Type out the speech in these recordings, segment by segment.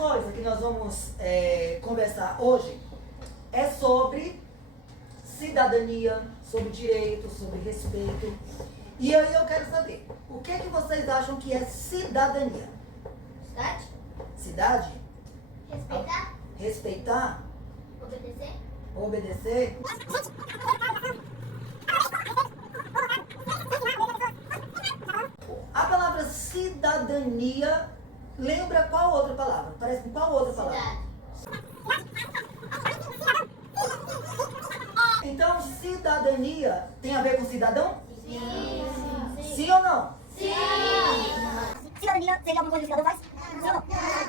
coisa que nós vamos conversar hoje é sobre cidadania, sobre direitos, sobre respeito. E aí eu quero saber, o que vocês acham que é cidadania? Cidade? Cidade? Respeitar? Respeitar? Obedecer? Obedecer? A palavra cidadania lembra qual outra palavra? Parece com qual outra palavra? Cidade. Então, cidadania tem a ver com cidadão? Sim. Sim ou não? Sim. Cidadania seria alguma coisa que o cidadão faz? Sim ou não?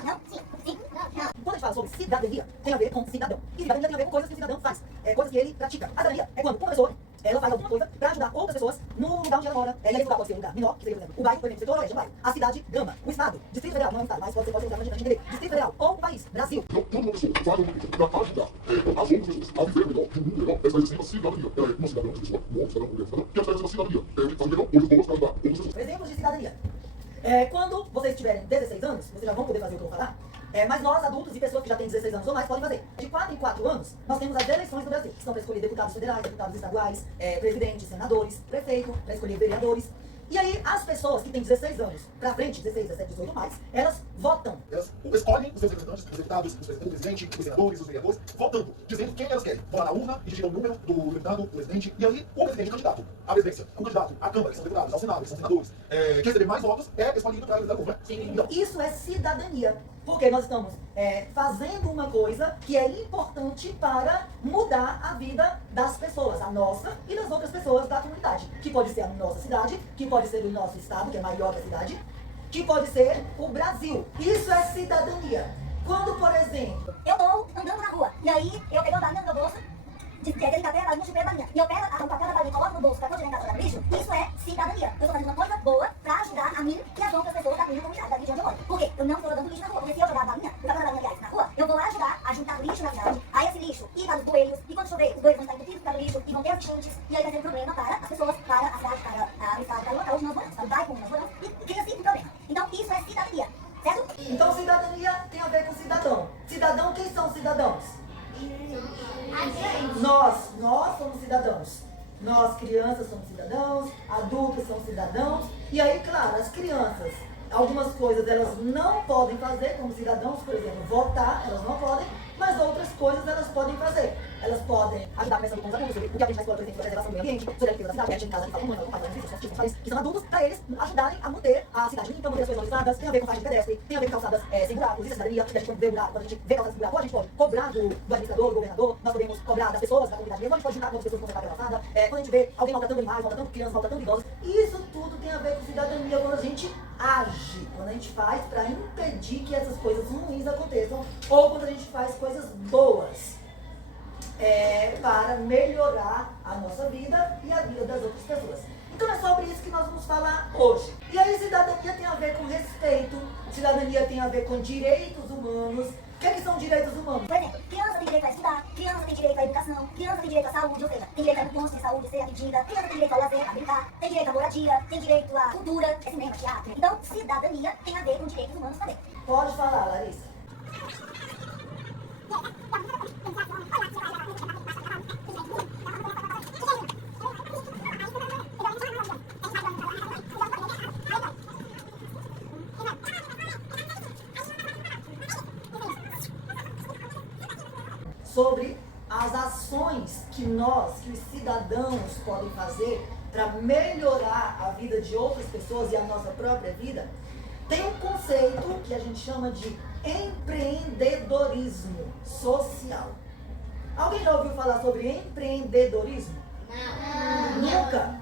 Não? Sim. Sim. Não. Quando a gente fala sobre cidadania, tem a ver com cidadão. E cidadania tem a ver com coisas que o cidadão faz, coisas que ele pratica. A cidadania é quando uma pessoa ela faz alguma coisa para ajudar outras pessoas no lugar onde ela mora. E aí esse lugar pode ser um lugar menor, que seria, por exemplo, o bairro, por exemplo, setor oeste, um bairro. A cidade, Gama. O estado, Distrito Federal, não é um estado, mas pode ser um lugar pra gente entender. Distrito Federal, ou o país, Brasil. Então, quando uma pessoa faz alguma coisa para ajudar as outras pessoas a viver melhor, de um mundo melhor, essa é sempre a cidadania. Ela é uma cidadã, uma pessoa, um cidadão, uma cidadã, que ela está cidadania. Fazer melhor coisas boas para ajudar outras pessoas. Exemplos de cidadania. Quando vocês tiverem 16 anos, vocês já vão poder fazer o que eu vou falar. Mas nós, adultos e pessoas que já têm 16 anos ou mais, podem fazer. De 4 em 4 anos, nós temos as eleições do Brasil, que são para escolher deputados federais, deputados estaduais, presidentes, senadores, prefeito, para escolher vereadores. E aí, as pessoas que têm 16 anos pra frente, 16, 17, 18 mais, elas votam. Elas escolhem os seus representantes, os deputados, o presidente, os senadores, os vereadores, votando, dizendo quem elas querem. Vão lá na urna e digam o número do deputado, do presidente, e aí o presidente é candidato à presidência, o candidato à Câmara, que são deputados, ao Senado, que são senadores, que receber mais votos, é escolhido para realizar a curva. Então, Isso é cidadania, porque nós estamos fazendo uma coisa que é importante para mudar a vida das pessoas, a nossa e das outras pessoas da comunidade, que pode ser a nossa cidade, que pode ser o nosso estado, que é maior que a cidade, que pode ser o Brasil. Isso é cidadania. Quando, por exemplo, Eu tô andando na rua, e aí eu pego a balinha do meu bolso, que é aquele papel, a balinha, chupei a balinha, e eu pego o papel da balinha e coloco no bolso pra continuar em casa do lixo, isso é cidadania. Eu tô fazendo uma coisa boa pra ajudar a mim e as outras pessoas da minha comunidade, daqui de onde eu moro. Por quê? Eu não tô jogando lixo na rua, porque se eu jogar a balinha, o papel da balinha, aliás, na rua, eu vou lá ajudar a juntar lixo na cidade, aí esse lixo ir para os bueiros, e quando chover, os bueiros vão estar entupidos para o lixo, e vão ter as enchentes, e aí vai ter um problema para as pessoas, para a cidade, para o estado, para o local onde nós moramos, para o bairro onde nós moramos, e cria assim um problema. Então isso é cidadania, certo? então cidadania tem a ver com cidadão. Cidadão, quem são cidadãos? Nós somos cidadãos. Nós, crianças, somos cidadãos, adultos são cidadãos. E aí, claro, as crianças, algumas coisas elas não podem fazer como cidadãos, por exemplo, votar, elas não podem, mas outras coisas elas podem fazer. Elas podem ajudar pensando com os adultos, sobre o que a gente na escola, por exemplo, sobre a preservação do meio ambiente, sobre a limpeza da cidade, que a gente em casa, a gente fala muito, que são adultos, para eles ajudarem a manter a cidade limpa, manter as coisas organizadas, tem a ver com faixa de pedestre, tem a ver com calçadas sem buracos, isso é cidadania, que a gente vê buraco, quando a gente vê calçadas sem buraco, a gente pode cobrar do administrador, do governador, nós podemos cobrar das pessoas da comunidade mesmo, a gente pode juntar com as pessoas que vão consertar a calçada, quando a gente vê alguém maltratando animais, maltratando crianças, maltratando idosos, isso tudo tem a ver com cidadania quando a gente age, quando a gente faz para impedir que essas coisas ruins aconteçam, ou quando a gente faz coisas boas. Para melhorar a nossa vida e a vida das outras pessoas. Então é sobre isso que nós vamos falar hoje. E aí cidadania tem a ver com respeito, cidadania tem a ver com direitos humanos. O que são direitos humanos? Por exemplo, criança tem direito a estudar, criança tem direito à educação, criança tem direito à saúde, ou seja, tem direito a um posto de saúde ser atendida, criança tem direito ao lazer, a brincar, tem direito à moradia, tem direito à cultura, cinema, teatro. Então, cidadania tem a ver com direitos humanos também. Pode falar, Larissa. Sobre as ações que os cidadãos podem fazer para melhorar a vida de outras pessoas e a nossa própria vida, tem um conceito que a gente chama de empreendedorismo social. Alguém já ouviu falar sobre empreendedorismo? Nunca?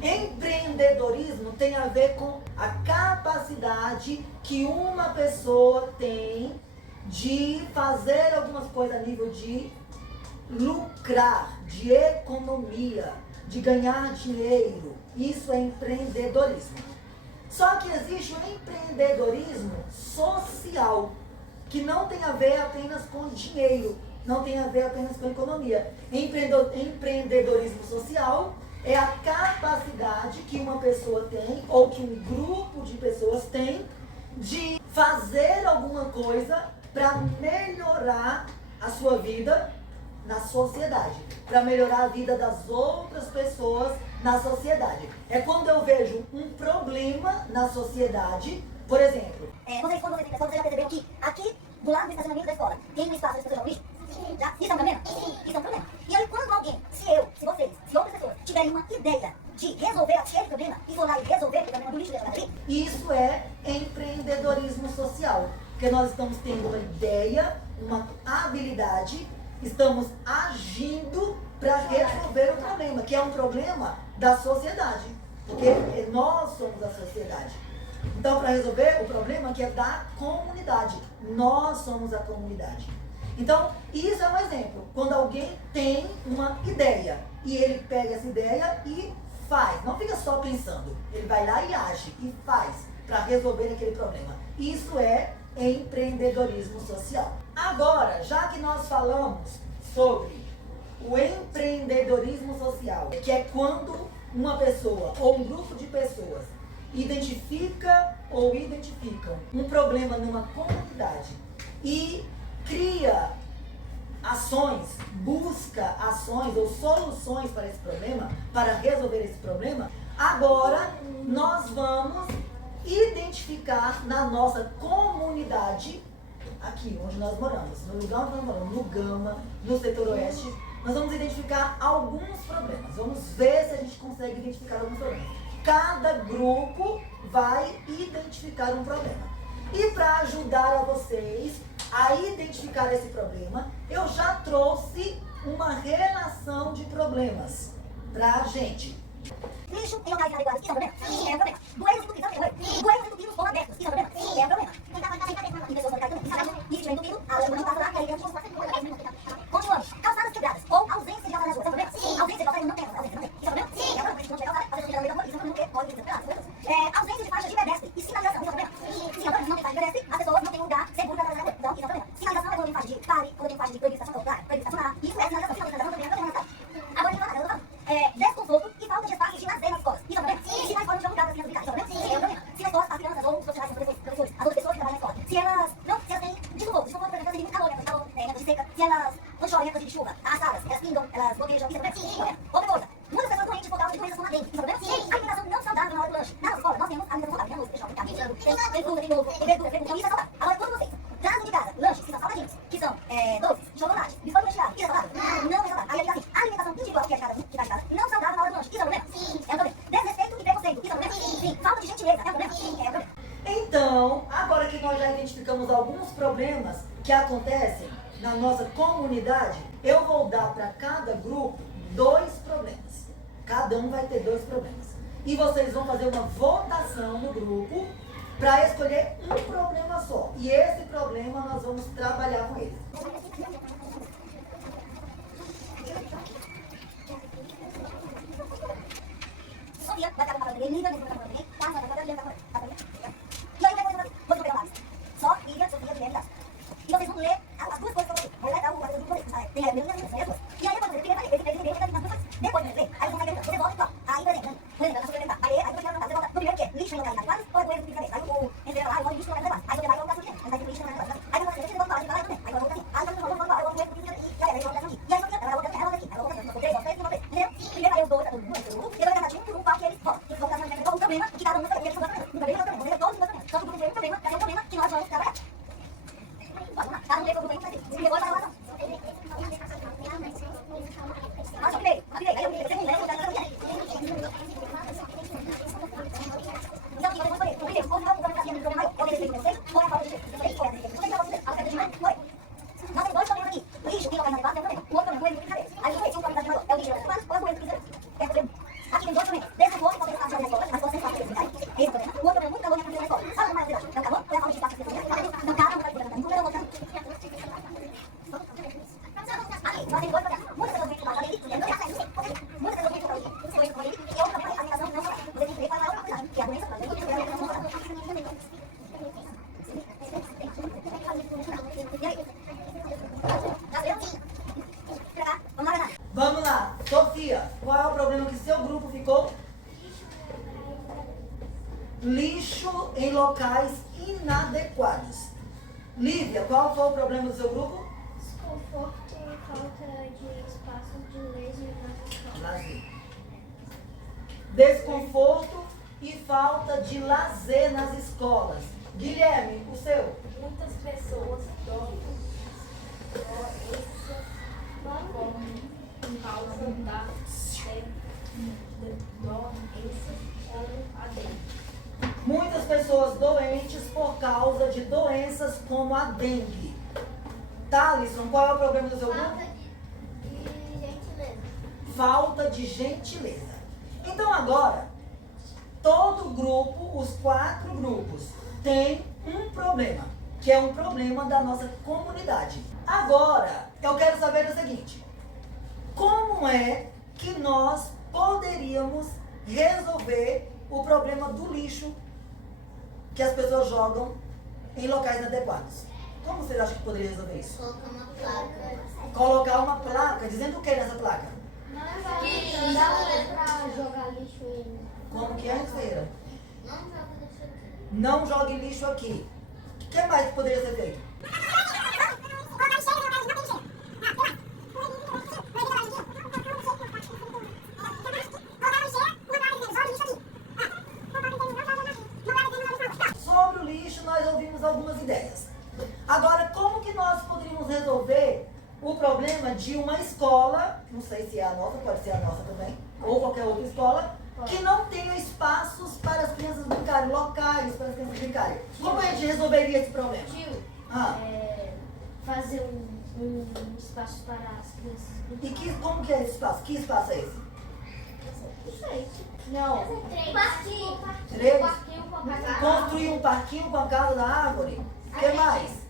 Empreendedorismo tem a ver com a capacidade que uma pessoa tem de fazer algumas coisas a nível de lucrar, de economia, de ganhar dinheiro. Isso é empreendedorismo. Só que existe o empreendedorismo social, que não tem a ver apenas com dinheiro, não tem a ver apenas com economia. Empreendedorismo social é a capacidade que uma pessoa tem, ou que um grupo de pessoas tem, de fazer alguma coisa para melhorar a sua vida na sociedade, para melhorar a vida das outras pessoas na sociedade. É quando eu vejo um problema na sociedade, por exemplo. Quando vocês já perceberam que aqui, do lado do estacionamento da escola, tem um espaço para as pessoas jogarem lixo? Já? Isso é um problema? Isso é um problema. E aí quando alguém, se eu, se vocês, se outras pessoas tiverem uma ideia de resolver aquele problema e for lá e resolver o problema do lixo dela ali, Isso é empreendedorismo social, porque nós estamos tendo uma ideia, uma habilidade, estamos agindo para resolver o problema, que é um problema da sociedade, porque nós somos a sociedade. Então, para resolver o problema que é da comunidade, nós somos a comunidade. Então, isso é um exemplo, quando alguém tem uma ideia e ele pega essa ideia e faz, não fica só pensando, ele vai lá e age e faz para resolver aquele problema. Isso é empreendedorismo social. Agora, já que nós falamos sobre o empreendedorismo social, que é quando uma pessoa ou um grupo de pessoas identifica ou identificam um problema numa comunidade e cria ações, busca ações ou soluções para esse problema, para resolver esse problema, agora nós vamos identificar na nossa comunidade, aqui onde nós moramos, no lugar onde nós moramos, no Gama, no setor oeste, nós vamos identificar alguns problemas. Vamos ver se a gente consegue identificar alguns problemas. Cada grupo vai identificar um problema. E para ajudar a vocês a identificar esse problema, eu já trouxe uma relação de problemas pra gente. lixo em locais inadequados, isso é um problema? É um problema. Bueiros entupidos, bueiros entupidos ou abertos, isso é um problema? É um problema. Em pessoas radicais também, isso é um problema. E se tiver entupido, a água não passa lá, e aí dentro de continuamos. Calçadas quebradas ou ausência de calçadas nas ruas, é um problema? Ausência de calçadas não tem, ausência não tem. Isso é um problema? É um problema. Se não tiver calçada, às vezes não tiver calçada, isso não pode ser quebrado. Ausência de faixas de pedestre e sinalização, isso é um problema? Sim, é um problema. Se não tem faixa de pedestre, as pessoas não têm lugar seguro para atravessar a rua. Então, isso é um problema. Sinalização é quando tem faixa de pare, quando tem faixa de proibir estacionar, proibir estacionar. Isso é sinalização. Se não tem sinalização, também é problema. Agora, eu tô falando. Desconforto e falta de espaços de lazer nas escolas. Isso é um problema. Se na escola não tiver lugar para as crianças brincar, isso é um problema. É um problema. Se na escola as crianças ou os profissionais, os professores, as outras pessoas que trabalham na escola, se elas têm desconforto, por exemplo, elas têm muito calor, época de seca, se elas não chovem, época de chuva, arrastadas, elas pingam, elas bloqueiam, isso é um problema. Outra coisa, muitas pessoas doentes por causa de doenças como a dengue, isso é um problema. Alimentação não saudável na hora do lanche. Na escola nós temos alimentação saudável, tem arroz, feijão, tem carne, tem fruta, tem ovo, tem verdura, então isso é saudável. Agora, quando vocês trazem de casa lanches que são salgadinhos, que são doces, chocolate, biscoito recheado, isso é saudável? Não é saudável. Aí assim, a alimentação individual que é de cada um, que vai de casa, não saudável na hora do lanche, isso é um problema? Sim. É um problema. Desrespeito e preconceito, isso é um problema? Sim. Falta de gentileza, é um problema? Sim. É um problema. Então, agora que nós já identificamos alguns problemas que acontecem na nossa comunidade, eu vou dar para cada grupo 2 problemas. Cada um vai ter 2 problemas. E vocês vão fazer uma votação no grupo para escolher um problema só. E esse problema nós vamos trabalhar com ele. Sofia vai estar com a palavra dele, Lívia vai estar com a palavra dele, Carlos vai estar com a palavra dele, e aí vai fazer vou pegar lápis. Só Lívia, Sofia, Guilherme, Carlos. E vocês vão ler as 2 coisas que eu vou ler. Vou ler o grupo deles. Tem a minha as 2. E aí depois você vai ler, depois de ler, aí você vai ler, você volta e fala. Aí, por exemplo, na sua pergunta, aí depois você volta no primeiro que é lixo em locais inadequados ou é bueiro de cabeça. Aí o engenheiro lá, eu vou lixo em locais inadequados. Aí você vai voltar assim, mas aí lixo em locais inadequados. Aí você volta lá, aí eu vou voltar assim. Aí eu vou voltar assim, aí eu vou voltar assim, e aí eu vou voltar assim. E aí eu vou voltar assim, aí eu vou voltar assim, aí eu vou voltar assim, entendeu? Primeiro aí os 2, e eu vou tentar por um qual que eles votam. Eles vão voltar assim, qual o problema que cada um vai fazer. Eles vão fazer um problema, você vai todos os problemas. Só que o grupo tem um problema, vai ser um problema que nós vamos trabalhar. Vamos lá, cada um tem o problema que vai ter. E depois vai lá. Mas primeiro, aí eu vou segundo, aí eu vou dar a então, aqui, eu vou escolher. O primeiro, ou ficar com o problema maior, ou descer com vocês, ou é a falta de jeito. Vocês, ou é a descer com vocês, ou é a falta de jeito. Nós temos 2 problemas aqui. Lixo em locais inadequados é um problema. O outro problema é bueiro de cabeça. Aí vocês, um problema maior, é o lixo em locais inadequados, ou é o bueiro de cabeça. É o problema. Aqui tem 2 problemas. Desconforto e falta de espaço na escola, mas vocês fazem isso, tá? Esse é o problema. O outro problema é muito calor na escola. Sabe como é a verdade? É o calor, ou é a falta de espaço na escola. Então, cada um vai ter um problema. Então, eu vou voltar. Lívia, qual foi o problema do seu grupo? Desconforto e falta de espaço de laser nas escolas. Lazer. Desconforto e falta de lazer nas escolas. Guilherme, o seu? Muitas pessoas dormem por causa da doença como a dengue. Muitas pessoas doentes por causa de doenças como a dengue. Thalisson, qual é o problema do seu grupo? Falta de gentileza. Falta de gentileza. Então agora, todo grupo, os 4 grupos, tem um problema, que é um problema da nossa comunidade. Agora, eu quero saber o seguinte: como é que nós poderíamos resolver o problema do lixo que as pessoas jogam em locais inadequados? Como vocês acham que poderia resolver isso? Colocar uma placa. Colocar uma placa, dizendo o que nessa placa? Não dá pra jogar lixo em... Como que é, Feira? Não joga lixo aqui. Não jogue lixo aqui. O que mais que poderia ser feito? Sobre o lixo, nós ouvimos algumas ideias. Agora, como que nós poderíamos resolver o problema de uma escola, não sei se é a nossa, pode ser a nossa também, ou qualquer outra escola, que não tenha espaços para as crianças brincarem, locais para as crianças brincarem? Como a gente resolveria esse problema? Tio, Ah, fazer um espaço para as crianças. e como que é esse espaço? Que espaço é esse? Não sei. Não. Parquinho. Três? Parquinho com a casa. Construir um parquinho com a casa da árvore? O que mais?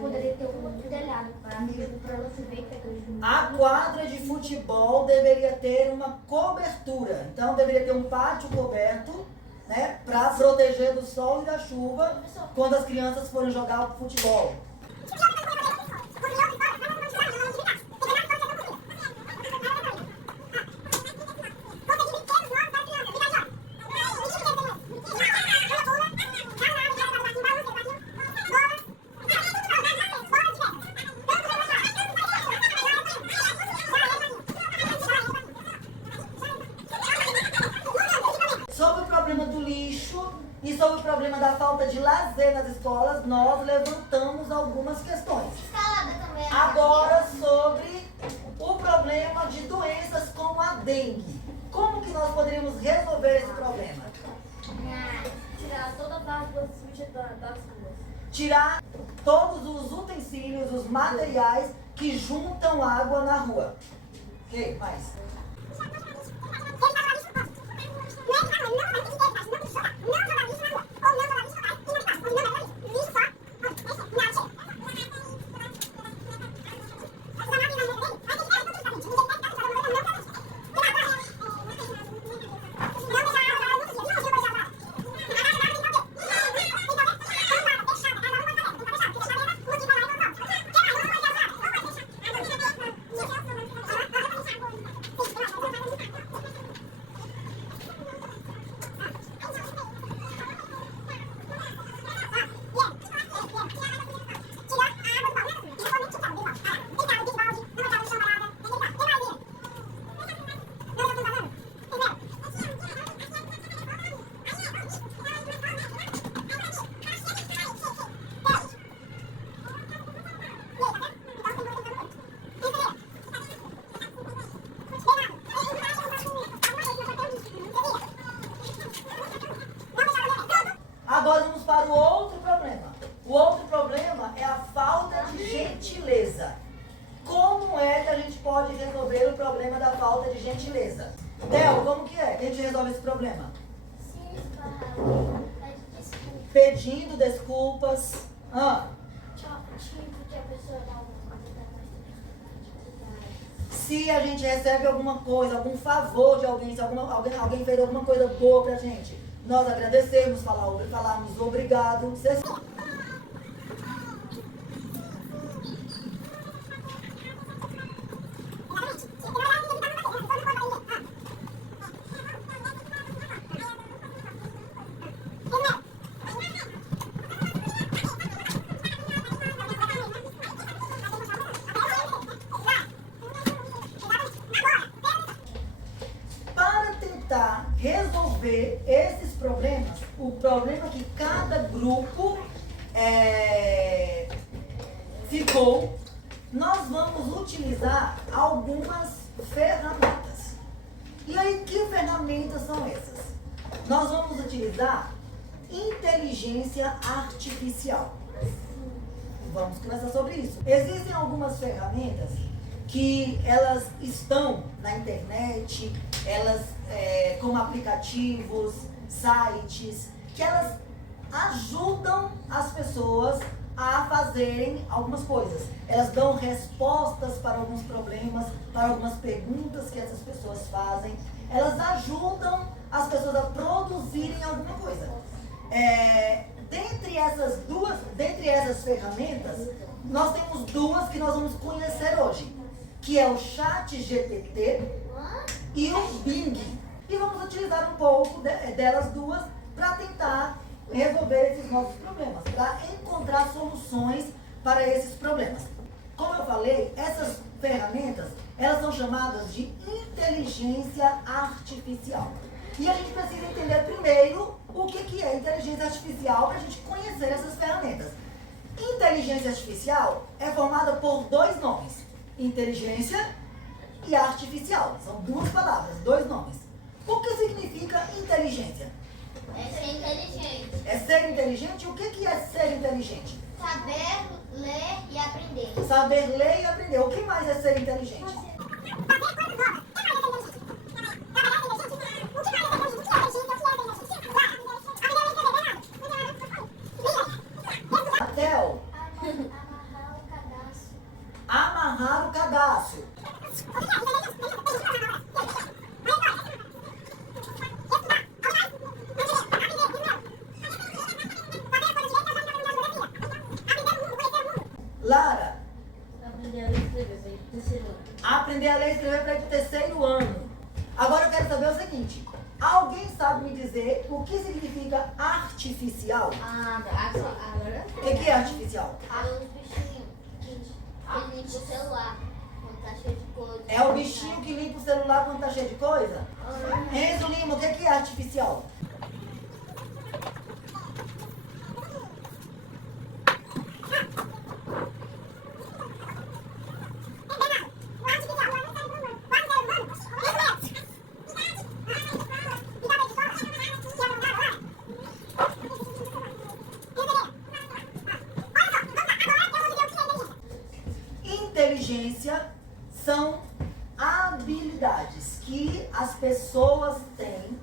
Poderia ter um telhado para você ver que A quadra de futebol deveria ter uma cobertura. Então deveria ter um pátio coberto, né, para proteger do sol e da chuva quando as crianças forem jogar futebol. Sobre o problema do lixo e sobre o problema da falta de lazer nas escolas, nós levantamos algumas questões. Salada também. Agora sobre o problema de doenças como a dengue. Como que nós poderíamos resolver esse problema? Tirar toda a água suja das ruas. Tirar todos os utensílios, os materiais que juntam água na rua. Ok, mais. coisa. Como é que a gente pode resolver o problema da falta de gentileza? Theo, como que é que a gente resolve esse problema? Se esbarrar alguém, pede desculpa. Pedindo desculpas. Tipo que a pessoa dá alguma coisa da nossa. Se a gente recebe alguma coisa, algum favor de alguém, se alguém fez alguma coisa boa pra gente, nós agradecemos, falarmos obrigado. Para tentar resolver esses problemas, o problema que cada grupo ficou, nós vamos utilizar algumas ferramentas. E aí, que ferramentas são essas? Nós vamos utilizar inteligência artificial. Vamos conversar sobre isso. Existem algumas ferramentas que elas estão na internet, elas como aplicativos, sites, que elas ajudam as pessoas a fazerem algumas coisas. Elas dão respostas para alguns problemas, para algumas perguntas que essas pessoas fazem. Elas ajudam as pessoas a produzirem alguma coisa. Dentre essas ferramentas, nós temos duas que nós vamos conhecer hoje, que é o ChatGPT e o Bing. E vamos utilizar um pouco delas duas para tentar resolver esses nossos problemas, para encontrar soluções para esses problemas. Como eu falei, essas ferramentas, elas são chamadas de inteligência artificial. E a gente precisa entender primeiro o que é inteligência artificial para a gente conhecer essas ferramentas. Inteligência artificial é formada por dois nomes, inteligência e artificial. São duas palavras, dois nomes. O que significa inteligência? É ser inteligente. É ser inteligente? O que é ser inteligente? Saber ler e aprender. Saber ler e aprender. O que mais é ser inteligente? Theo, Amarrar o cadastro. amarrar o cadastro. Lara, Aprender a ler e escrever, vai pro terceiro ano. aprender a ler e escrever para ir para o terceiro ano. Agora eu quero saber o seguinte. Alguém sabe me dizer o que significa artificial? Agora. O que é artificial? Os bichinhos que limpam o celular quando tá cheio de coisa. É o bichinho que limpa o celular quando tá cheio de coisa? Enzo Lima, o que é artificial? Inteligência são habilidades que as pessoas têm.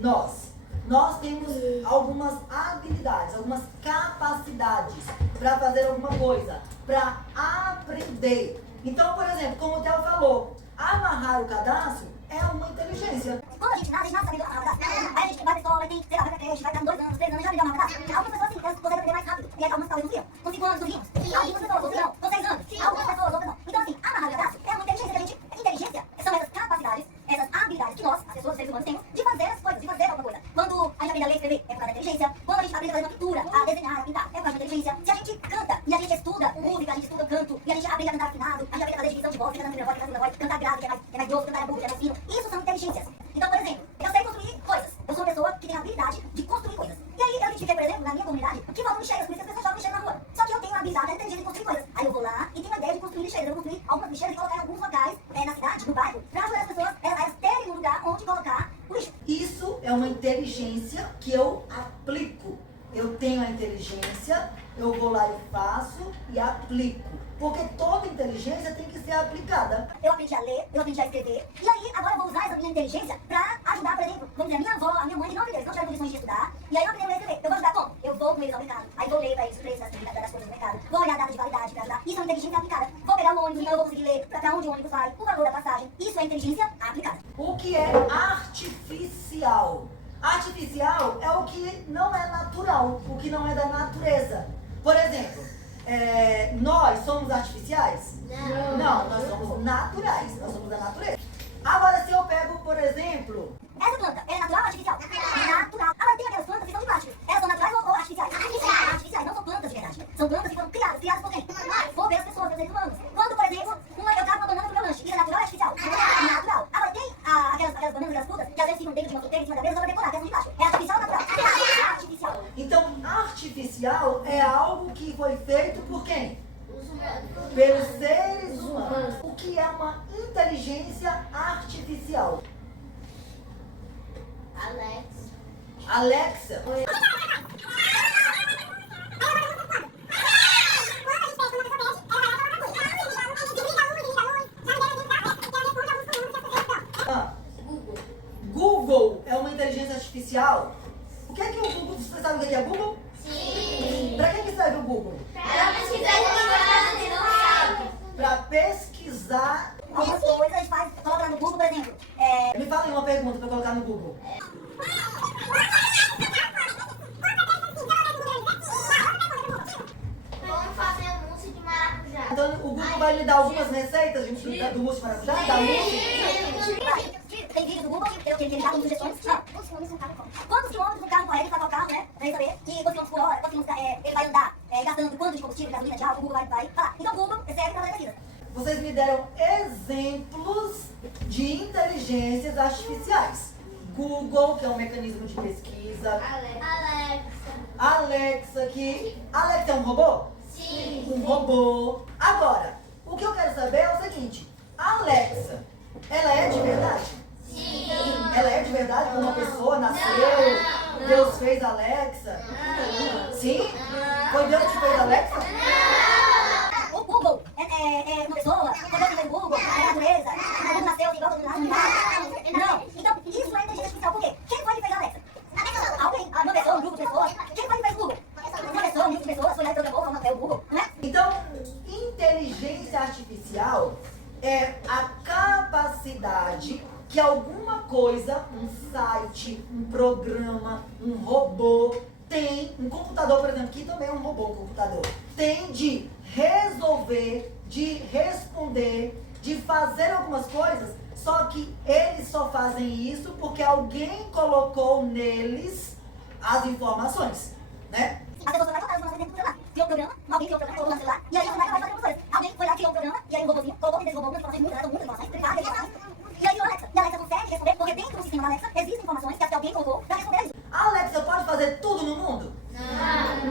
Nós temos algumas habilidades, algumas capacidades para fazer alguma coisa, para aprender. Então, por exemplo, como o Theo falou, amarrar o cadastro é uma inteligência. Quando a gente nasce sabendo amarrar o cadastro. Aí a gente vai pra escola, vai ter, sei lá, vai pra creche, vai estar 2 anos, 3 anos, já aprendeu a amarrar o cadastro. Algumas pessoas sim, elas conseguem aprender mais rápido. E aí algumas talvez não viram. Com 5 anos, não vimos. Algumas pessoas, outras não. Com 6 anos. Algumas pessoas, outras não. Então assim, amarrar o cadastro é uma inteligência que a gente... Inteligência são essas capacidades, essas habilidades que nós, as pessoas, os seres humanos, temos de fazer as coisas, de fazer alguma coisa. Quando a gente aprende a ler e escrever, é por causa da inteligência. Quando a gente aprende a fazer uma pintura, a desenhar, a pintar, é por causa da inteligência. Se a gente canta e a gente estuda música, a gente estuda canto, e a gente aprende a cantar afinado, a gente aprende a fazer definição de voz, cantando primeira voz, segunda voz, cantar grave, que é mais grosso, cantar agudo, que é mais fino. Isso são inteligências. Então, por exemplo, eu sei construir coisas. Eu sou uma pessoa que tem a habilidade de construir coisas. E aí eu identifiquei, por exemplo, na minha comunidade, que faltam lixeiras, por isso as pessoas jogam lixeira na rua. Só que eu tenho a habilidade, a inteligência de construir coisas. Aí eu vou lá e tenho a ideia de construir lixeiras. Eu vou construir algumas lixeiras e colocar em alguns locais na cidade, no bairro, para ajudar as pessoas elas terem um lugar onde colocar o lixo. Isso é uma inteligência que eu aplico. Eu tenho a inteligência, eu vou lá e faço e aplico. Porque toda inteligência tem que ser aplicada. Eu aprendi a ler, eu aprendi a escrever. E aí, agora eu vou usar essa minha inteligência pra ajudar, por exemplo, vamos dizer, a minha avó, a minha mãe, que não tiveram condições de estudar. E aí eu aprendi a ler e escrever. Eu vou ajudar como? Eu vou com eles ao mercado. Aí vou ler pra eles os preços das coisas do mercado. Vou olhar a data de validade pra ajudar. Isso é uma inteligência aplicada. Vou pegar o ônibus, então eu vou conseguir ler pra onde o ônibus vai, o valor da passagem. Isso é inteligência aplicada. O que é artificial? Artificial é o que não é natural, o que não é da natureza. Por exemplo, nós somos artificiais? Não, nós somos naturais, nós somos da natureza. Agora, se eu pego, por exemplo... Essa planta, ela é natural ou artificial? Natural. Agora, tem aquelas plantas que são de plásticos. Elas são naturais ou artificiais? Artificiais, não são plantas de verdade. São plantas que foram criadas por quem? Por pelas pessoas, pelos seres humanos. Quando, por exemplo, eu trago uma banana pro meu lanche, isso é natural ou artificial? Natural. Agora, tem aquelas bananas, aquelas frutas, que às vezes ficam dentro de uma fruteira, em cima da mesa, só pra decorar, que são de plástico. É artificial ou natural? Artificial. Então, artificial é algo que foi feito por quem? Os humanos. Pelos seres humanos. O que é uma inteligência artificial? Alexa. Alexa. Google é uma inteligência artificial? O que é que o Google... Você sabe o que é Google? Sim. Pra que serve o Google? Pra pesquisar e não sabe. Pra pesquisar... Algumas coisas a gente faz, coloca lá no Google, por exemplo. Me fala aí uma pergunta pra eu colocar no Google. Como fazer mousse de maracujá? Então o Google vai me dar algumas receitas do mousse de maracujá? Da mousse? Tem vídeo do Google que ele dá como sugestões. Quantos quilômetros no carro correto para qual carro, né? Pra ele saber que quantos quilômetros por hora, quantos quilômetros ele vai andar, gastando quanto de combustível, gasolina, de álcool, o Google vai falar. Então o Google serve para fazer pesquisa. Vocês me deram exemplos de inteligências artificiais. Google, que é um mecanismo de pesquisa. Alexa, Alexa é um robô? Sim. Um robô. Agora, o que eu quero saber é o seguinte. A Alexa, ela é de verdade? Sim. Ela é de verdade como uma pessoa nasceu? Deus fez a Alexa? Sim? Foi Deus que fez a Alexa? O Google é uma pessoa, quando eu o Google, é a natureza, o Google nasceu igual todo mundo. Não. Então, isso é inteligência artificial. Por quê? Quem foi que fez a Alexa? Alguém, uma pessoa, um grupo de pessoas. Quem foi que fez o Google? Uma pessoa, um grupo de pessoas, foi lá e programou, não é o Google, né? Então, inteligência artificial é a capacidade que alguma coisa, um site, um programa, um robô tem, um computador, por exemplo, que também é um robô, um computador, tem de resolver, de responder, de fazer algumas coisas, só que eles só fazem isso porque alguém colocou neles as informações, né? As pessoas foram lá e colocaram as informações dentro do celular. Criou um programa, alguém criou um programa, colocou no celular, e aí vai fazer algumas coisas. Alguém foi lá, criou um programa, e aí um robôzinho, colocou dentro desse robô muitas informações, privadas, e aí o Alexa. E a Alexa consegue responder, porque dentro do sistema da Alexa existem informações que alguém colocou pra responder isso. A Alexa pode fazer tudo no mundo?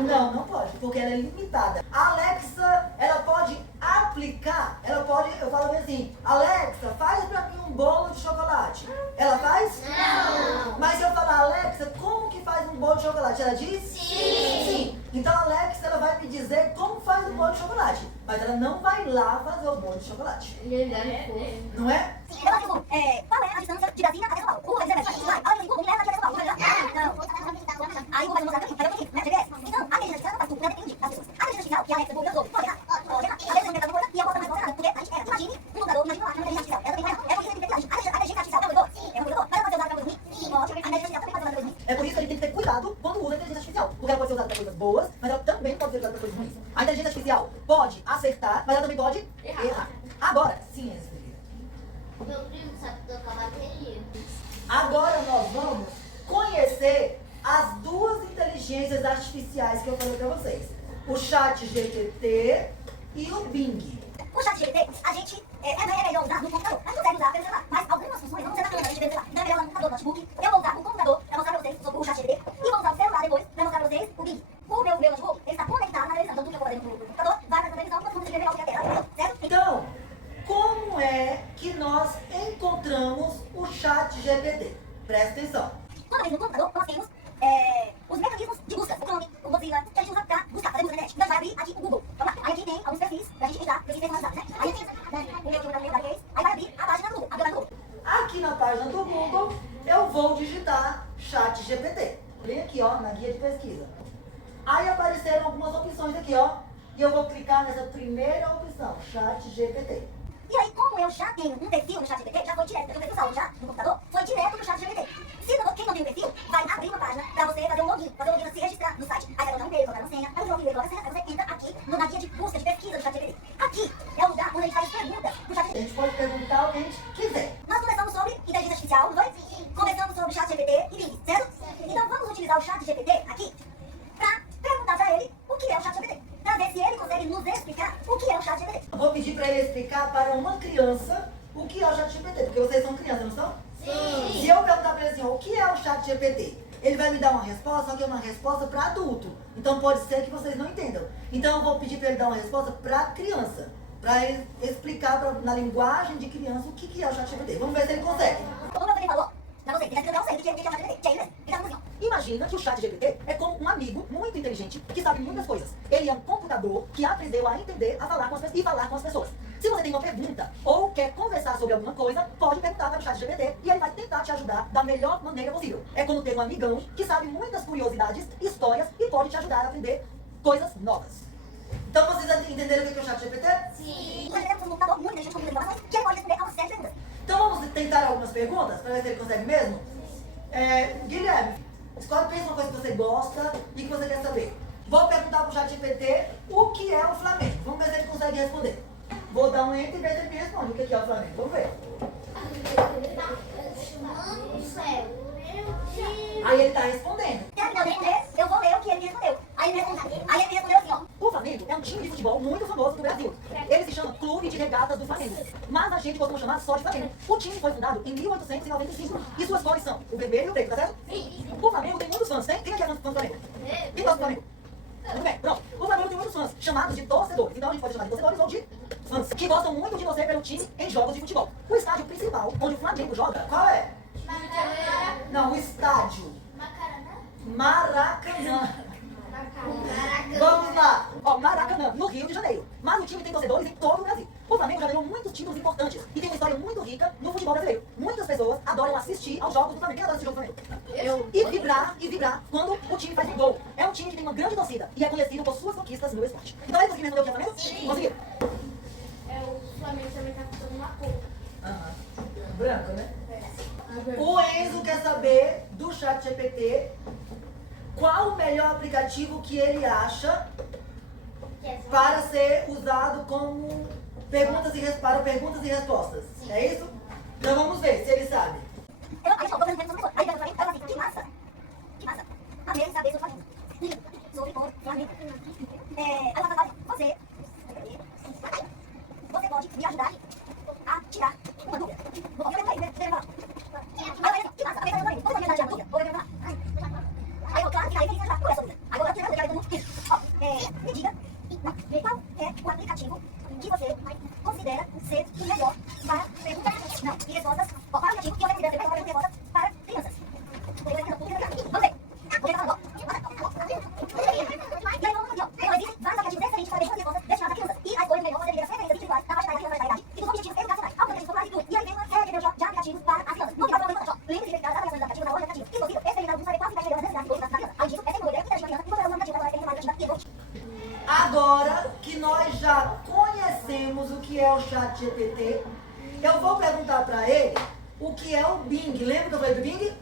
Não pode, porque ela é limitada. A Alexa, ela pode aplicar, eu falo assim, Alexa, faz pra mim um bolo de chocolate. Ela faz? Não. Mas se eu falar, Alexa, como que faz um bolo de chocolate? Ela diz? Sim. Então a Alexa, ela vai me dizer como faz um bolo de chocolate. Mas ela não vai lá fazer o bolo de chocolate. Não é? Eu digo, qual é a distância de Brasília até São Paulo? O Google vai dizer, vai, olha, me leva até São Paulo. Não. Aí o Google vai mostrar pra mim, vai ver aqui, né, GPS. Então, a inteligência artificial não faz tudo, ela depende das pessoas. A inteligência artificial, que a Alexa, Google, eu sou, pode errar. Às vezes eu invento alguma coisa e eu posso também nada, porque a gente erra. Imagine um computador, imagine uma inteligência artificial. Ela também vai errar. É porque tem que ter cuidado. A inteligência artificial é um robô? É um robô? Mas ela pode ser usada pra coisa ruim? Sim, pode. A inteligência artificial também pode ser usada pra coisa ruim. É por isso que a gente tem que ter cuidado quando usa a inteligência artificial. Porque ela pode ser usada para coisas boas, mas ela também pode ser usada para coisas ruins. A inteligência artificial pode acertar, mas ela também pode errar. Agora, ciência. Meu primo sabe tocar bateria. Agora nós vamos conhecer as duas inteligências artificiais que eu falei para vocês. O ChatGPT e o Bing. O ChatGPT, a gente é melhor usar no computador. A gente consegue usar pelo celular, mas algumas funções não precisa da câmera, a gente vê no celular. Então é melhor usar no computador, no notebook. Eu vou usar o computador para mostrar para vocês sobre o ChatGPT e vou usar o celular depois para mostrar para vocês o Bing. O meu notebook, ele está conectado na televisão. Então tudo que eu vou fazer no computador vai para a televisão, todo mundo ver o que é tela, certo? Então, como é que nós encontramos o ChatGPT? Presta atenção. Toda vez no computador, nós temos os mecanismos de busca. O Chrome, o Mozilla, que a gente usa para buscar, fazer busca na internet. Então a gente vai abrir aqui o Google. Vamos lá. Aí aqui tem alguns perfis pra gente entrar, perfis personalizados, né? Aí o meu time da vez, aí vai abrir a página do Google, abriu lá no Google. Aqui na página do Google, eu vou digitar ChatGPT. Vem aqui, ó, na guia de pesquisa. Aí apareceram algumas opções aqui, ó. E eu vou clicar nessa primeira opção, ChatGPT. E aí, como eu já tenho um perfil no ChatGPT, já foi direto, eu tenho um perfil salvo já no computador, foi direto no ChatGPT. Se não, quem não tem o perfil, vai abrir uma página pra você fazer um login, se registrar no site. Aí vai colocar um e-mail, colocar uma senha, aí o login, coloca a senha, aí você entra aqui na guia de busca, de pesquisa do ChatGPT. Aqui é o lugar onde a gente faz perguntas pro A ChatGPT. gente pode perguntar o que a gente quiser. Nós conversamos sobre inteligência artificial, não foi? Conversamos sobre ChatGPT e Bing, certo? Então vamos utilizar o ChatGPT aqui pra perguntar pra ele o que é o ChatGPT. Pra ver se ele consegue nos explicar o que é o ChatGPT. Eu vou pedir para ele explicar para uma criança o que é o ChatGPT, porque vocês são crianças, não são? Sim. Se eu perguntar para ele assim, ó, o que é o ChatGPT? Ele vai me dar uma resposta, só que é uma resposta para adulto. Então pode ser que vocês não entendam. Então eu vou pedir para ele dar uma resposta para criança, para ele explicar na linguagem de criança o que é o ChatGPT. Vamos ver se ele consegue. Como ele falou pra você, ele vai explicar pra você o que é o ChatGPT. Que é ele mesmo. Ele tá falando assim, ó. Imagina que o ChatGPT é como um amigo muito inteligente que sabe muitas coisas. Ele é um computador que aprendeu a entender, a falar com as pessoas e falar com as pessoas. Se você tem uma pergunta ou quer conversar sobre alguma coisa, pode perguntar para o ChatGPT e ele vai tentar te ajudar da melhor maneira possível. É como ter um amigão que sabe muitas curiosidades, histórias e pode te ajudar a aprender coisas novas. Então vocês entenderam o que é o ChatGPT? Sim. Nós temos um computador muito inteligente com muitas informações que ele pode responder a uma série de perguntas. Então vamos tentar algumas perguntas para ver se ele consegue mesmo? Guilherme, escolhe, pensa uma coisa que você gosta e que você quer saber. Vou perguntar para o ChatGPT o que é o Flamengo. Vamos ver se ele consegue responder. Vou dar um enter e ver se ele me responde o que é o Flamengo. Vamos ver. Aí ele está respondendo. Se ele responder, eu vou ler o que ele me respondeu. Aí ele me respondeu assim, ó. O Flamengo é um time de futebol muito famoso do Brasil. Ele se chama Clube de Regatas do Flamengo. Mas a gente costuma chamar só de Flamengo. O time foi fundado em 1895 e suas cores são o vermelho e o preto, tá certo? Sim. O Flamengo tem muitos fãs. Quem aqui é fã do Flamengo? Quem gosta do Flamengo? Tudo bem, pronto. O Flamengo tem muitos fãs, chamados de torcedores. Então a gente pode chamar de torcedores ou de fãs, que gostam muito de você pelo time em jogos de futebol. O estádio principal, onde o Flamengo joga, qual é? Não, o estádio. Maracanã. Vamos lá. Ó, Maracanã, no Rio de Janeiro. Mas o time tem torcedores em todo o Brasil. O Flamengo já ganhou muitos títulos importantes e tem uma história muito rica no futebol brasileiro. Muitas pessoas adoram assistir aos jogos do Flamengo. Quem adora assistir jogos do Flamengo? E vibrar quando o time faz um gol. É um time que tem uma grande torcida e é conhecido por suas conquistas no esporte. Então ele conseguiu responder o que é Flamengo? Sim. Conseguiu? O Flamengo também tá ficando uma cor. Branco, né? O Enzo quer saber do ChatGPT qual o melhor aplicativo que ele acha para ser usado como para perguntas e respostas. É isso? Então vamos ver se ele sabe. Aí eu falei assim, que massa. Que massa. Amei saber sobre Flamengo. Sobre o Flamengo. Aí eu falei, você pode me ajudar a tirar uma dúvida. Vou ver aí, você vai falar. Aí eu falei, que massa. Amei saber sobre Flamengo. Você pode me ajudar a tirar uma dúvida? Vou ver falar. Aí eu, claro, que aí ele me ajudar. Qual é a sua dúvida? Aí eu vou tirar a dúvida. Me diga qual é o aplicativo que você considera ser o melhor para perguntas e respostas. Qual é o aplicativo que você considera ser o melhor para perguntas e respostas para crianças? Vamos ver. Vou ver falando. E aí vamos aqui, ó. Existem vários aplicativos excelentes para perguntas e respostas destinados a crianças. E a escolha melhor deveria ser feita individuais, na faixa etária e na idade, e com objetivos educacionais. Aplicativo popular e tudo. E aí vem uma série de aplicativos para as crianças. No final, eu vou perguntar, lembre-se de verificar as avaliações dos aplicativos na loja de aplicativos. Se possível, experimentar alguns para ver qual se encaixa melhor nas necessidades e gostos da criança. Além disso, é sempre uma boa ideia interagir com a criança e procurar um aplicativo para ela ter mais criativa e evolutiva. Agora que nós já conhecemos o que é o ChatGPT, eu vou perguntar para ele o que é o Bing. Lembra que eu falei do Bing?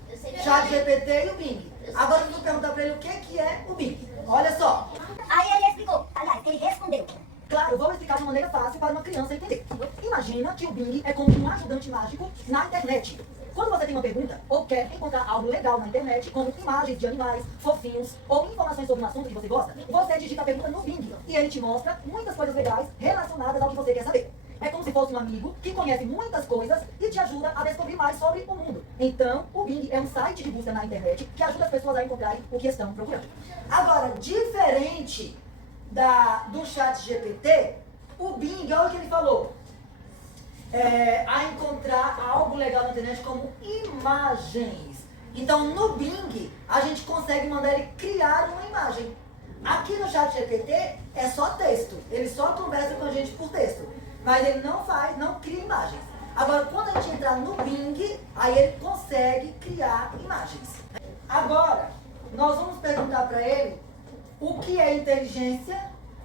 ChatGPT e o Bing. Agora eu vou perguntar para ele o que é o Bing. Olha só. Aí ele explicou. Aliás, ele respondeu. Claro, eu vou explicar de maneira fácil para uma criança entender. Imagina que o Bing é como um ajudante mágico na internet. Quando você tem uma pergunta ou quer encontrar algo legal na internet, como imagens de animais, fofinhos ou informações sobre um assunto que você gosta, você digita a pergunta no Bing e ele te mostra muitas coisas legais relacionadas ao que você quer saber. É como se fosse um amigo que conhece muitas coisas e te ajuda a descobrir mais sobre o mundo. Então, o Bing é um site de busca na internet que ajuda as pessoas a encontrarem o que estão procurando. Agora, diferente do ChatGPT, o Bing, olha o que ele falou. A encontrar algo legal na internet como imagens. Então, no Bing, a gente consegue mandar ele criar uma imagem. Aqui no chat GPT é só texto. Ele só conversa com a gente por texto. Mas ele não cria imagens. Agora, quando a gente entrar no Bing, aí ele consegue criar imagens. Agora, nós vamos perguntar para ele o que é inteligência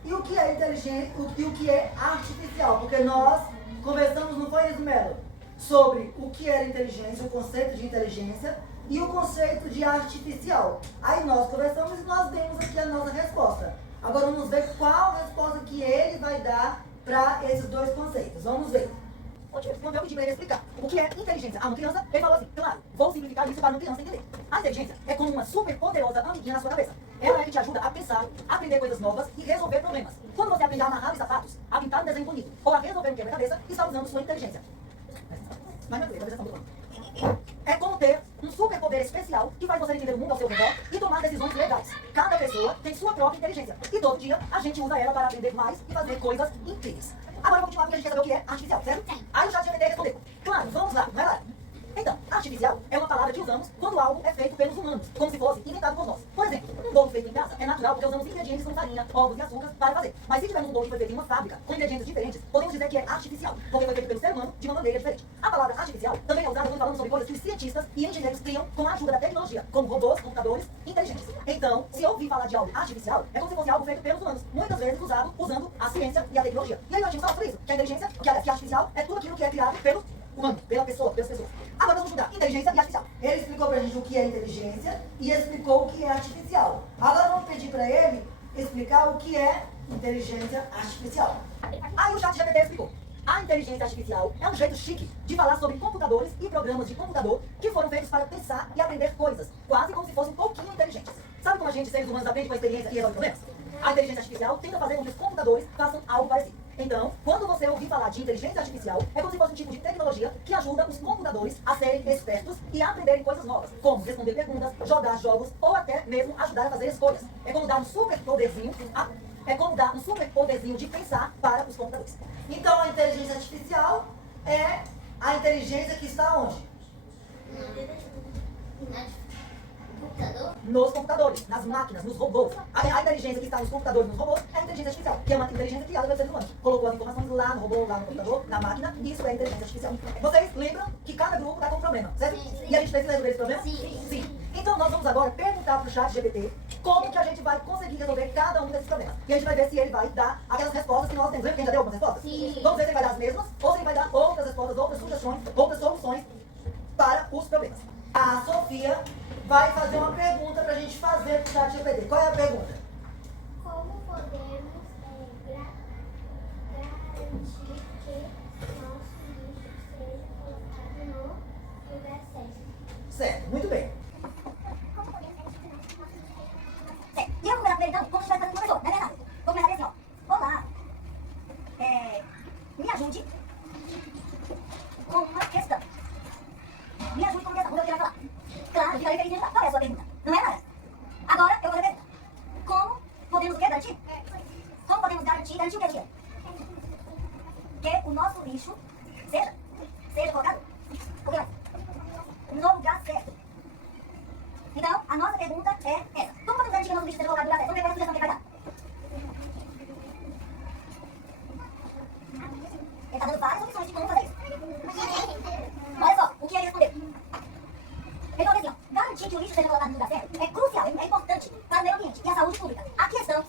e o que é inteligência e o que é artificial. Porque nós conversamos, não foi isso, Melo? Sobre o que era inteligência, o conceito de inteligência e o conceito de artificial. Aí nós conversamos e nós demos aqui a nossa resposta. Agora vamos ver qual resposta que ele vai dar para esses dois conceitos. Vamos ver. Quando eu pedi para ele explicar o que é inteligência a uma criança, ele falou assim, claro, vou simplificar isso para uma criança entender. A inteligência é como uma super poderosa amiguinha na sua cabeça. Ela é que te ajuda a pensar, a aprender coisas novas e resolver problemas. Quando você aprende a amarrar os sapatos, a pintar um desenho bonito ou a resolver um quebra-cabeça, está usando sua inteligência. Mas não é como ter um superpoder especial que faz você entender o mundo ao seu redor e tomar decisões legais. Cada pessoa tem sua própria inteligência. E todo dia a gente usa ela para aprender mais e fazer coisas incríveis. Agora vamos continuar porque a gente quer saber o que é artificial, certo? Aí o chat GPT respondeu. Claro, vamos lá, não é lá? Então, artificial é uma palavra que usamos quando algo é feito pelos humanos, como se fosse inventado por nós. Por exemplo, um bolo feito em casa é natural porque usamos ingredientes como farinha, ovos e açúcar para fazer. Mas se tivermos um bolo que foi feito em uma fábrica, com ingredientes diferentes, podemos dizer que é artificial, porque foi feito pelo ser humano de uma maneira diferente. A palavra artificial também é usada quando falamos sobre coisas que os cientistas e engenheiros criam com a ajuda da tecnologia, como robôs, computadores inteligentes. Então, se eu ouvir falar de algo artificial, é como se fosse algo feito pelos humanos, muitas vezes usando a ciência e a tecnologia. E aí nós tínhamos falado sobre isso, que a inteligência, que a artificial é tudo aquilo que é criado pelos humano, pelas pessoas. Agora vamos mudar inteligência e artificial. Ele explicou pra gente o que é inteligência e explicou o que é artificial. Agora vamos pedir pra ele explicar o que é inteligência artificial. Aí o chat GPT explicou. A inteligência artificial é um jeito chique de falar sobre computadores e programas de computador que foram feitos para pensar e aprender coisas, quase como se fossem um pouquinho inteligentes. Sabe como a gente, seres humanos, aprende com a experiência e resolve problemas? A inteligência artificial tenta fazer com que os computadores façam algo parecido. Então, quando você ouvir falar de inteligência artificial, é como se fosse um tipo de tecnologia que ajuda os computadores a serem espertos e a aprenderem coisas novas, como responder perguntas, jogar jogos ou até mesmo ajudar a fazer escolhas. É como dar um super poderzinho de pensar para os computadores. Então, a inteligência artificial é a inteligência que está onde? Computador? Nos computadores, nas máquinas, nos robôs. A inteligência que está nos computadores, nos robôs, é a inteligência artificial, que é uma inteligência criada pelos seres humanos. Colocou as informações lá no robô, lá no computador, na máquina, e isso é inteligência artificial. Vocês lembram que cada grupo está com um problema, certo? Sim. E a gente precisa resolver esse problema? Sim. Sim. Então nós vamos agora perguntar para o chat GPT como que a gente vai conseguir resolver cada um desses problemas. E a gente vai ver se ele vai dar aquelas respostas que nós temos. Lembra que a gente já deu algumas respostas? Sim. Vamos ver se ele vai dar as mesmas, ou se ele vai dar outras respostas, outras sugestões, outras soluções para os problemas. A Sofia vai fazer uma pergunta para a gente fazer para o chat GPT. Qual é a pergunta? Como podemos garantir que nosso lixo seja colocado no lugar certo? Certo, muito bem. Certo. E eu vou começar primeiro, então, como a gente vai fazer no professor, não é verdade? Vou começar assim, ó. Olá. Me ajude com uma questão. Me ajude com uma questão. Vamos ver o que ele vai falar. Claro, eu falei que ele ia qual é a sua pergunta? Não é nada. Agora, eu vou fazer a pergunta. Como podemos o quê? Garantir? Como podemos garantir o quê? Que o nosso lixo seja colocado o quê? No lugar certo. Então, a nossa pergunta é essa. Como podemos garantir que o nosso lixo seja colocado no lugar certo? Vamos ver qual é a sugestão que ele vai dar. Ele está dando várias opções de como fazer isso. Olha só, o que ele respondeu. Ele falou assim, ó, garantir que o lixo seja colocado no lugar certo é crucial, é importante para o meio ambiente e a saúde pública. Aqui estão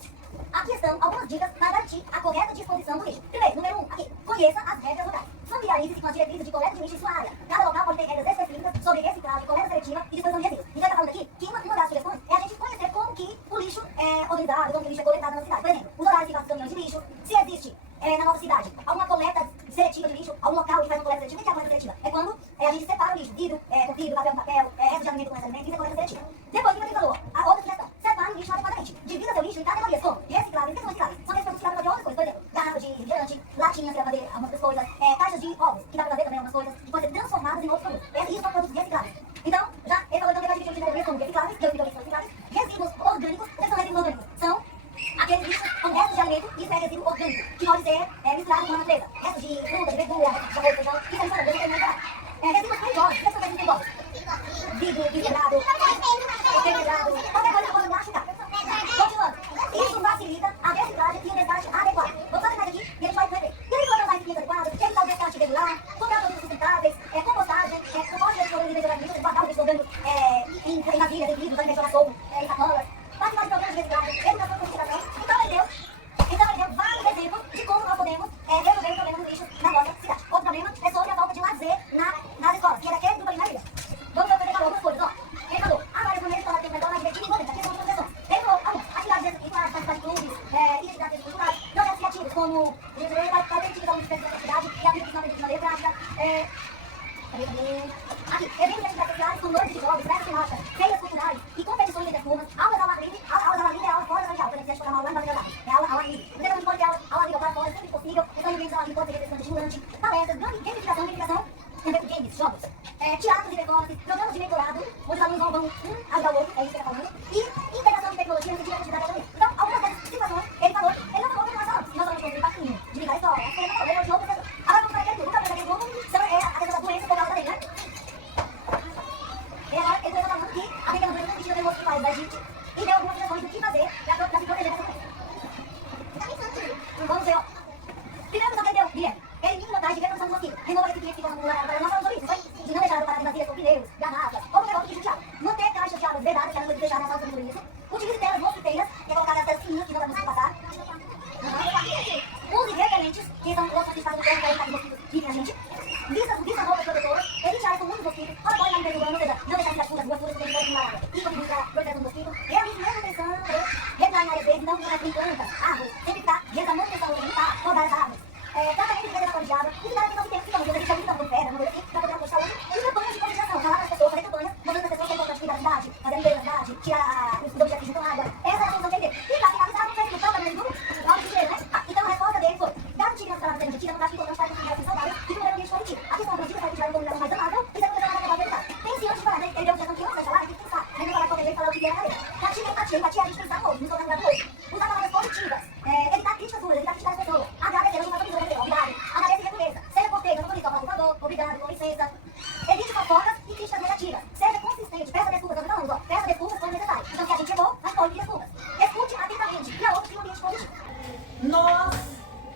algumas dicas para garantir a correta disposição do lixo. Primeiro, número 1, aqui, conheça as regras locais. Familiarize-se com as diretrizes de coleta de lixo em sua área. Cada local pode ter regras específicas sobre reciclagem, coleta seletiva e disposição de resíduos. Então ele está falando aqui que uma das sugestões é a gente conhecer como que o lixo é organizado, como que o lixo é coletado na cidade. Por exemplo, os horários que passam os caminhões de lixo, se existe na nossa cidade alguma coleta seletiva de lixo, algum local que faz uma coleta seletiva. O que é a coleta seletiva? É quando a gente separa o lixo, vidro com vidro, papel com papel, resto de alimento com resto de alimento, isso é coleta seletiva. Depois, o que ele falou? A outra sugestão, separe o lixo adequadamente. Divida seu lixo em categorias como recicláveis. O que são recicláveis? São aqueles produtos que dá para fazer outras coisas. Por exemplo, garrafa de refrigerante, latinhas que dá para fazer algumas outras coisas, caixas de ovos que dá para fazer também algumas coisas, que podem ser transformadas em outros produtos. Isso são produtos recicláveis. Então, já ele falou então que vai dividir em categorias como recicláveis, que eu explico o que são recicláveis, resíduos orgânicos. O que são resíduos orgânicos? São aqueles lixos com restos de alimento, isso é resíduo orgânico, que pode ser misturado com a natureza. Restos de fruta, de verdura, restos de arroz, feijão, isso é misturado, resíduos perigosos. O que são resíduos perigosos? Vidro quebrado, qualquer coisa que pode machucar. Continuando. Isso Aqui, eventos de atividades sociais, com noites de jogos, festas temáticas, feiras culturais e competições entre turmas, aulas ao ar livre, aulas ao ar livre é aula fora da sala de aula, quando a gente programar aula lá em Base é aula ao ar livre. O treinamento pode ter aula ao ar livre para fora, sempre que possível, então ambientes ao ar livre pode ser refrescante, estimulante, palestras, gamificação, games, jogos, teatros e performances, programas de mentorado, onde os alunos vão ajudar o outro, é isso que ele está falando, e integração de tecnologia no sentido de atividade acadêmica. Então, algumas dessas situações, ele não falou que nós falamos, nós vamos fazer um passinho, de ligar a história, ele não falou, ele continuou o professor. Agora vamos para aquele grupo, a questão da doença por causa dele, né? E agora ele está falando que a tecnologia não existe nos hospitais da gente e deu algumas sugestões do que fazer para se proteger dessa doença. Vamos ver, ó. Primeiro que ele deu, Guilherme, elimine vantagem de vedação do mosquito, renova esse cliente que ficam no lugar, nós falamos sobre isso, foi? De não deixar as paradas vazias com pneus, garrafas, ou qualquer outro tipo de água. Manter caixas de água vedadas, que elas não deixar na sala de isso. Utilize telas mosquiteiras, que é colocar as telas fininhas que não vai conseguir passar. Use repelentes, que são outros que fazem o corpo para evitar que os mosquitos piquem a gente. Vista roupas protetoras, evite áreas com muitos mosquitos, para pode limpar o urbano, ou seja, não deixar as ruas duras, porque pode acumular água e contribuir para a proteção do mosquito. Realize manutenção, regular em áreas verdes, não colocar em plantas, árvores, sempre está, realizar manutenção, limpar, podar as árvores. Tratamento de vedação de água, e cuidar da questão que tem, a gente está com pedra, uma coisa assim, para poder apostar hoje. E campanhas de conscientização, falar para as pessoas, fazer campanhas, mostrando para as pessoas que é importante cuidar da cidade, fazer a limpeza da cidade, tirar os objetos que com água. Essa é a função que ele teve. E para finalizar, não fez no campo, mas no áudio de né? Então a resposta dele foi: garantir as palavras da mentira, não acho que importante para conseguir a saudável e promover um ambiente coletivo. A questão política vai tirar uma comunicação mais amável e vai promover uma nova verdade. Pense antes de falar, ele deu sugestão que antes da falar, tem que pensar. Ele não falar qualquer jeito, falar o que vier na cabeça. Empatia é a gente pensar no outro, nos colocar no outro. Usar palavras positivas, evitar críticas duras, evitar criticar as pessoas. Agradecer, não faça pisou, obrigado. Agradeça e reconheça. Seja cortês, não por favor, obrigado, com licença. Evite fofocas e críticas negativas. Seja consistente, peça desculpas, nós falamos, ó. Peça desculpas quando necessário. Então se a gente errou, mas pode pedir desculpas. Escute atentamente e a outra no ambiente coletivo. Nós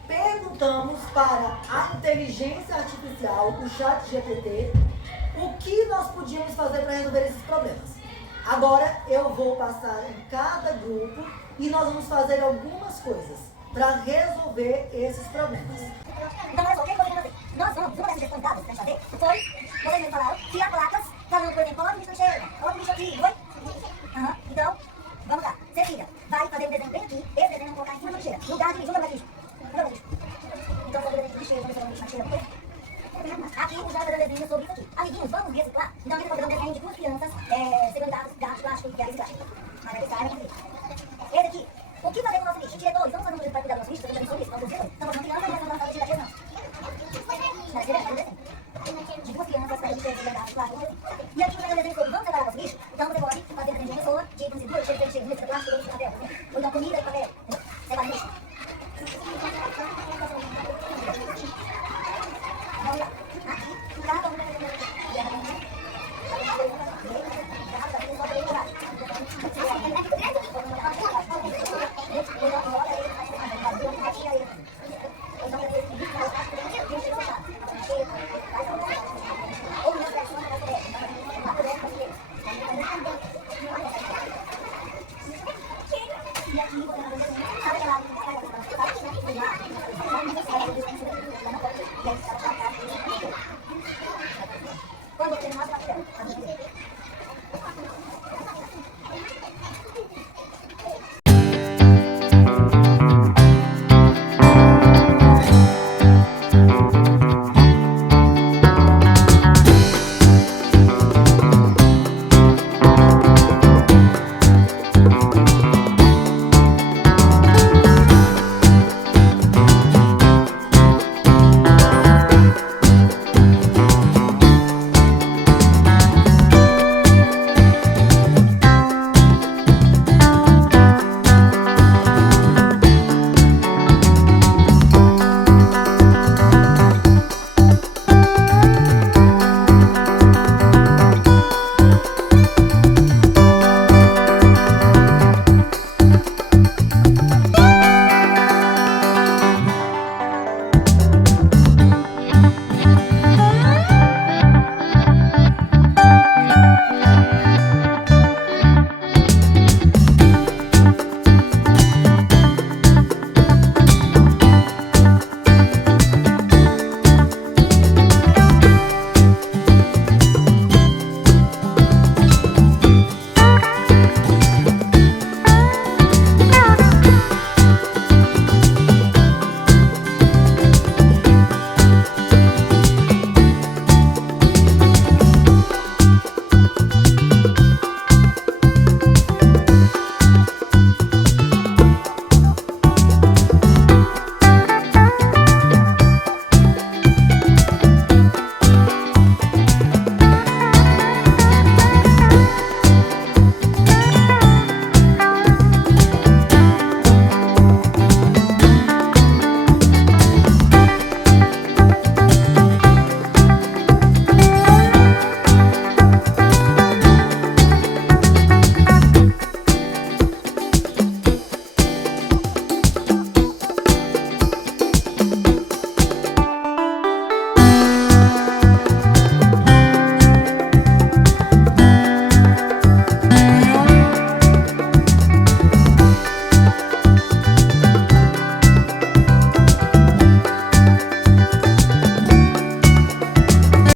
perguntamos para a inteligência artificial, o chat GPT, o que nós podíamos fazer para resolver esses problemas. Agora eu vou passar em cada grupo e nós vamos fazer algumas coisas para resolver esses problemas. Então, olha só, o que eu vou fazer? Nós vamos, uma das sugestões dadas pra gente fazer foi, vocês me falaram, criar placas, falando, por exemplo, coloca o bicho cheiro, coloca o bicho aqui, foi? Então, vamos lá. Cecília, vai fazer o desenho bem aqui, esse desenho vamos colocar em cima da lixeira. Lugar de lixo, junta pra lixo. Então, vou fazer o desenho de lixeira, vamos fazer o lixo na lixeira, foi? Aqui, o Jana vai fazer desenho sobre isso aqui. Amiguinhos, vamos reciclar? Então, a gente vai fazer um desenho de duas crianças, segurando garrafas de plástico e a reciclagem. Mas a reciclagem é esse aqui. O que fazer com o nosso lixo? Diretores, vamos fazer um projeto para cuidar do nosso lixo? Estamos fazendo sobre isso, então, uma criança